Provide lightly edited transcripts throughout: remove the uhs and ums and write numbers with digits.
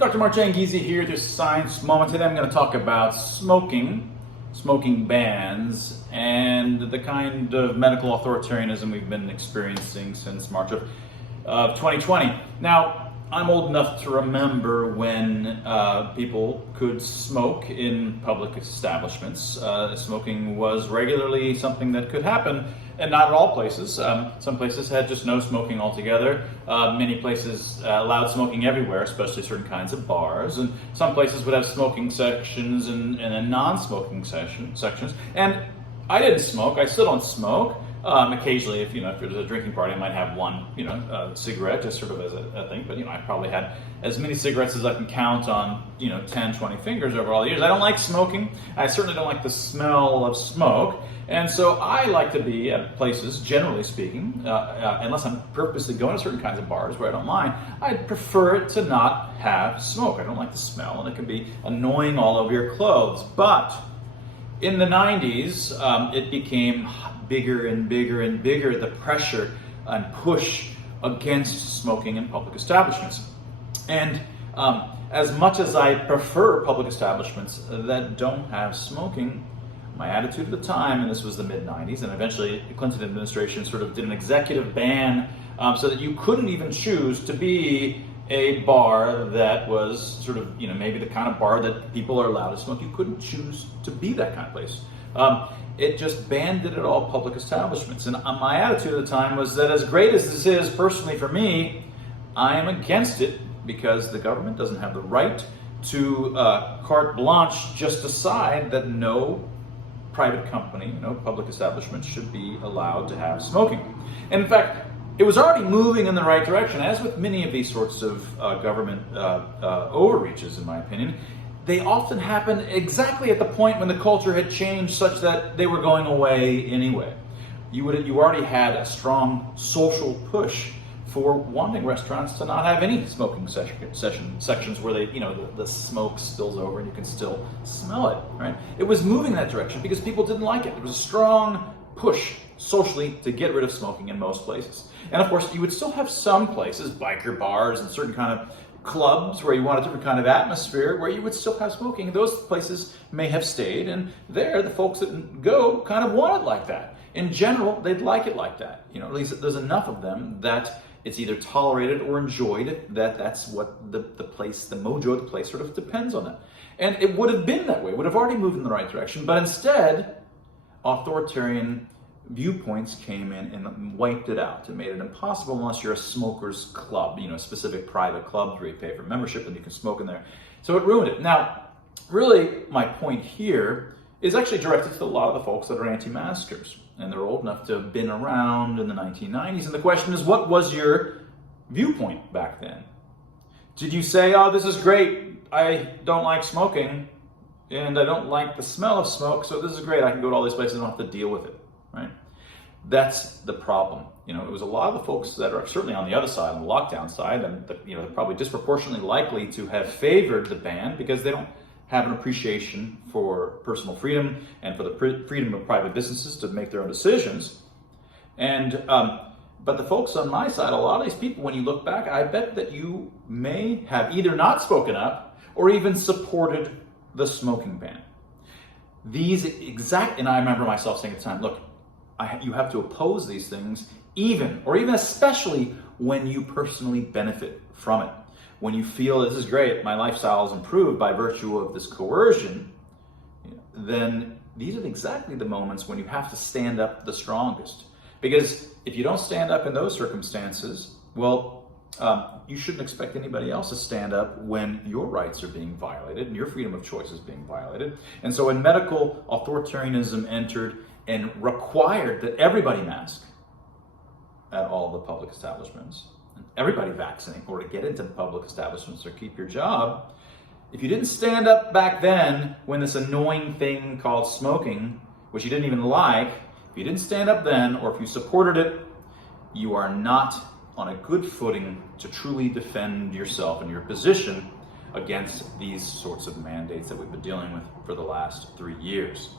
Dr. Mark Jangizi here, this Science Moment. Today I'm going to talk about smoking bans, and the kind of medical authoritarianism we've been experiencing since March of 2020. Now, I'm old enough to remember when people could smoke in public establishments. Smoking was regularly something that could happen, and not at all places. Some places had just no smoking altogether. Many places allowed smoking everywhere, especially certain kinds of bars. And some places would have smoking sections and then non-smoking sections. And I didn't smoke. I still don't smoke. Occasionally, if there's a drinking party, I might have one, cigarette, just sort of as a thing. But I probably had as many cigarettes as I can count on, 10, 20 fingers over all the years. I don't like smoking. I certainly don't like the smell of smoke. And so I like to be at places, generally speaking, unless I'm purposely going to certain kinds of bars where I don't mind, I'd prefer it to not have smoke. I don't like the smell, and it can be annoying all over your clothes. But in the 90s, it became bigger and bigger and bigger, the pressure and push against smoking in public establishments. And as much as I prefer public establishments that don't have smoking, my attitude at the time, and this was the mid-90s, and eventually the Clinton administration sort of did an executive ban so that you couldn't even choose to be a bar that was sort of, maybe the kind of bar that people are allowed to smoke. You couldn't choose to be that kind of place. It just banned it at all public establishments. And my attitude at the time was that as great as this is personally for me, I am against it because the government doesn't have the right to carte blanche just decide that no private company, no public establishment should be allowed to have smoking. And in fact, it was already moving in the right direction. As with many of these sorts of government overreaches, in my opinion, they often happen exactly at the point when the culture had changed such that they were going away anyway. You already had a strong social push for wanting restaurants to not have any smoking sections where the smoke spills over and you can still smell it, right? It was moving that direction because people didn't like it. There was a strong push socially to get rid of smoking in most places. And of course, you would still have some places, biker bars and certain kind of clubs where you want a different kind of atmosphere where you would still have smoking. Those places may have stayed, and there the folks that go kind of want it like that. In general, they'd like it like that. At least there's enough of them that it's either tolerated or enjoyed, that's what the mojo of the place sort of depends on that. And it would have been that way, would have already moved in the right direction, but instead, authoritarian viewpoints came in and wiped it out. It made it impossible unless you're a smokers club, specific private clubs where you pay for membership and you can smoke in there. So it ruined it. Now, really, my point here is actually directed to a lot of the folks that are anti-maskers, and they're old enough to have been around in the 1990s. And the question is, what was your viewpoint back then? Did you say, oh, this is great, I don't like smoking, and I don't like the smell of smoke, so this is great, I can go to all these places and don't have to deal with it, right? That's the problem. It was a lot of the folks that are certainly on the other side, on the lockdown side, and they're probably disproportionately likely to have favored the ban because they don't have an appreciation for personal freedom and for the freedom of private businesses to make their own decisions. And but the folks on my side, a lot of these people, when you look back, I bet that you may have either not spoken up or even supported the smoking ban. And I remember myself saying at the time, look, you have to oppose these things even especially when you personally benefit from it. When you feel this is great, my lifestyle is improved by virtue of this coercion, then these are exactly the moments when you have to stand up the strongest. Because if you don't stand up in those circumstances, well, you shouldn't expect anybody else to stand up when your rights are being violated and your freedom of choice is being violated. And so when medical authoritarianism entered and required that everybody mask at all the public establishments, everybody vaccinate or to get into public establishments or keep your job, if you didn't stand up back then when this annoying thing called smoking, which you didn't even like, if you didn't stand up then, or if you supported it, you are not on a good footing to truly defend yourself and your position against these sorts of mandates that we've been dealing with for the last 3 years.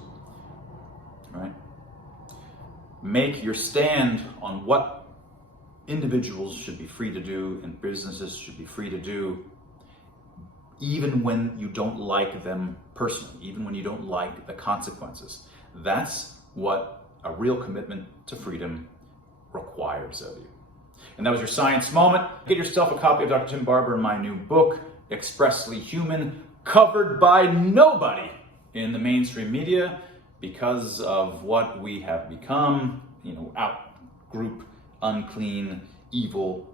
Right? Make your stand on what individuals should be free to do and businesses should be free to do even when you don't like them personally, even when you don't like the consequences. That's what a real commitment to freedom requires of you. And that was your science moment. Get yourself a copy of Dr. Tim Barber and my new book, Expressly Human, covered by nobody in the mainstream media because of what we have become, out group, unclean, evil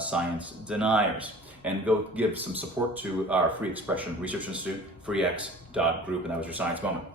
science deniers. And go give some support to our Free Expression Research Institute, freex.group, and that was your science moment.